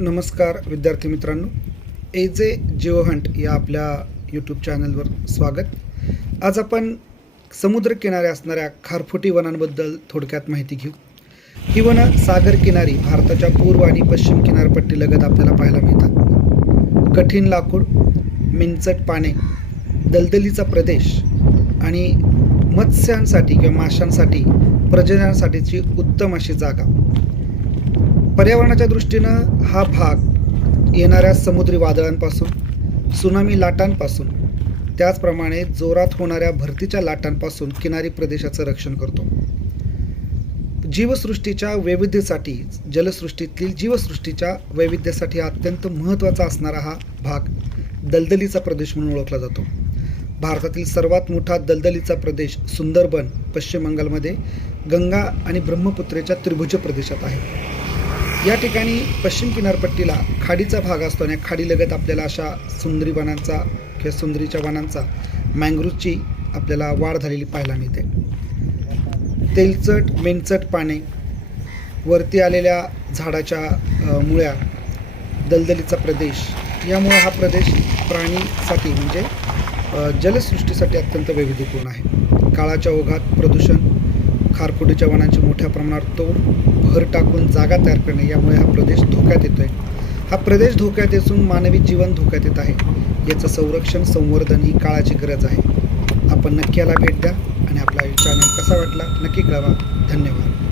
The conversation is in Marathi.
नमस्कार विद्यार्थी मित्रांनो. ए जे जिओ हंट या आपल्या यूट्यूब चॅनलवर स्वागत. आज आपण समुद्रकिनारे असणाऱ्या खारफुटी वनांबद्दल थोडक्यात माहिती घेऊ. ही वनं सागर किनारी भारताच्या पूर्व आणि पश्चिम किनारपट्टीलगत आपल्याला पाहायला मिळतात. कठीण लाकूड मिंचट पाने दलदलीचा प्रदेश आणि मत्स्यांसाठी किंवा माशांसाठी प्रजननासाठीची उत्तम अशी जागा. पर्यावरणाच्या दृष्टीनं हा भाग येणाऱ्या समुद्री वादळांपासून सुनामी लाटांपासून त्याचप्रमाणे जोरात होणाऱ्या भरतीच्या लाटांपासून किनारी प्रदेशाचं रक्षण करतो. जीवसृष्टीच्या वैविध्यसाठी जलसृष्टीतील जीवसृष्टीच्या वैविध्यासाठी अत्यंत महत्त्वाचा असणारा हा भाग दलदलीचा प्रदेश म्हणून ओळखला जातो. भारतातील सर्वात मोठा दलदलीचा प्रदेश सुंदरबन पश्चिम बंगालमध्ये गंगा आणि ब्रह्मपुत्रेच्या त्रिभुज प्रदेशात आहे. या ठिकाणी पश्चिम किनारपट्टीला खाडीचा भाग असतो आणि खाडीलगत आपल्याला अशा सुंदरी वनांचा किंवा सुंदरीच्या वनांचा मँग्रोवची आपल्याला वाढ झालेली पाहायला मिळते. तेलचट मेनचट पाने वरती आलेल्या झाडाच्या मुळ्या दलदलीचा प्रदेश यामुळे हा प्रदेश प्राणीसाठी म्हणजे जलसृष्टीसाठी अत्यंत वैविध्यपूर्ण आहे. काळाच्या ओघात प्रदूषण खारफुटीच्या वनांची मोठ्या प्रमाणात तोड भर टाकून जागा तयार करणे यामुळे हा प्रदेश धोक्यात येतोय. हा प्रदेश धोक्यात असून मानवी जीवन धोक्यात येत आहे. याचं संरक्षण संवर्धन ही काळाची गरज आहे. आपण नक्की याला भेट द्या आणि आपला चॅनल कसा वाटला नक्की कळवा. धन्यवाद.